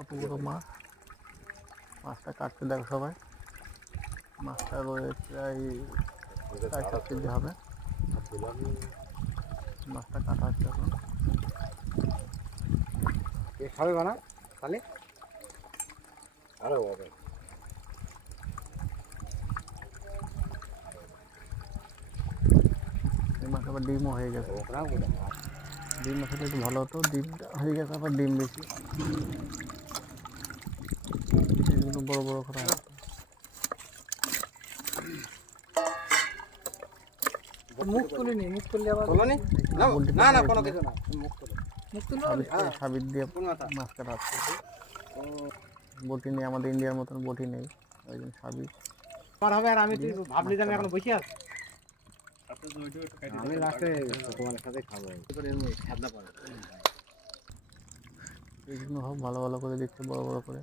কত বড় মাছ, মাছটা কাটতে দেখো সবাই। মাছটা প্রায় 4-7 কেজি হবে। মাছটা কাটা হচ্ছে এখন। খাবে বানা তাহলে আরো হবে। এই মাছ আবার ডিমও হয়ে গেছে। ডিম আসলে একটু ভালো হতো, ডিম হয়ে গেছে, আবার ডিম বেশি। এগুলো বড় বড় করা হচ্ছে। মুখ তুলিনি, মুখ তুললে আবার তুলনি না না কোনো কিছু না, মুখ তুলে মুখ তুললে সাবিত দিয়ে মাছ কাটা হচ্ছে। বটি নেই আমাদের, ইন্ডিয়ার মতন বটি নেই, ওই জন্য সাবিত আমার হবে। আর আমি তুই ভাবলি যে আমি এখন বসে আছি, আমি লাস্টে তোমার সাথে খাবো। এইগুলো ভালো ভালো করে দিচ্ছে, বড় বড় করে।